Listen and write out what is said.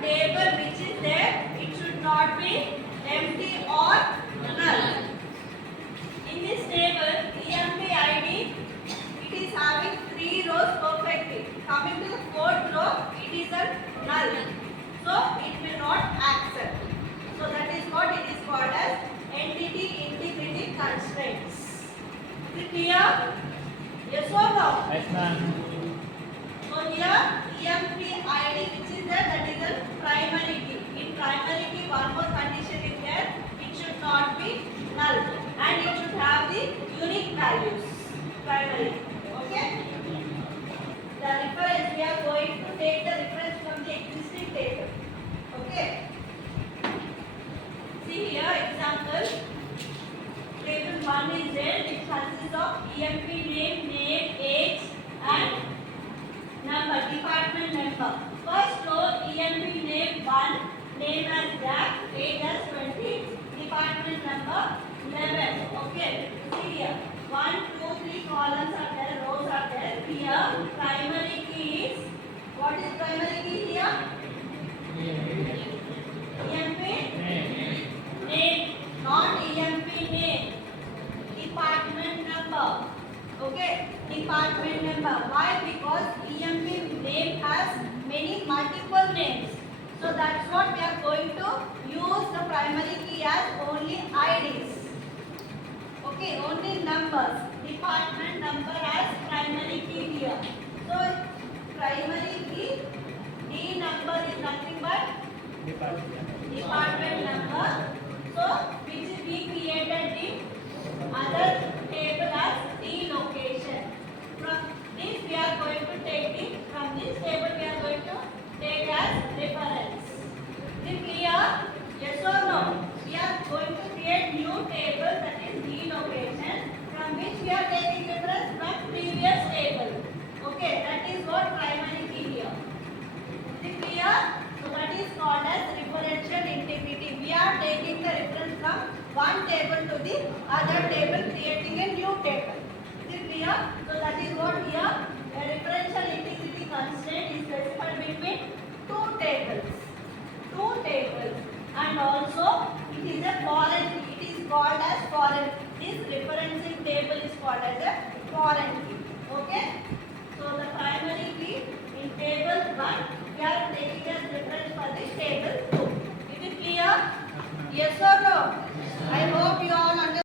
table which is there, it should not be empty or null. In this table, EMP ID, it is having 3 rows perfectly. Coming to the 4th row, it is a null. So it will not accept. So that is what it is called as entity integrity constraints. Is it clear? Yes or no? Yes, ma'am. So here EMP ID which is there, that is a primary key. In primary key, one more condition is there. It should not be null and it should have the unique values. Primary. Okay? The reference, we are going to take the reference from the existing table. Okay? See here, example. Table 1 is there, which consists of EMP name, age, and number, department number. First row, EMP name 1, name as Jack, age as 20, department number 11. Okay, see here. 1, 2, 3 columns are there, rows are there. Here, primary key is, what is primary key here? EMP name, not EMP name. Department number. Okay, department number. Why? Because EMP name has many multiple names. So that's what we are going to use the primary key as only IDs. Okay, only numbers. Department number as primary key here. So primary key D number is nothing but department number. So which is we created the other table as D location. From this we are going to take the, from this table we are going to take as reference. Is it clear? Yes or no? We are going to create new table, that is D location, from which we are taking reference from previous table. Okay, that is what primary key here. Is it clear? So that is called as referential integrity. We are taking the reference from one table to the other table, creating a new table. Is it clear? So that is what here a referential integrity constraint is specified between two tables. Two tables. And also it is a foreign key. It is called as foreign. This referencing table is called as a foreign key. Okay? So the primary key in table 1, we are taking as reference for this table 2. Is it clear? Yes or no?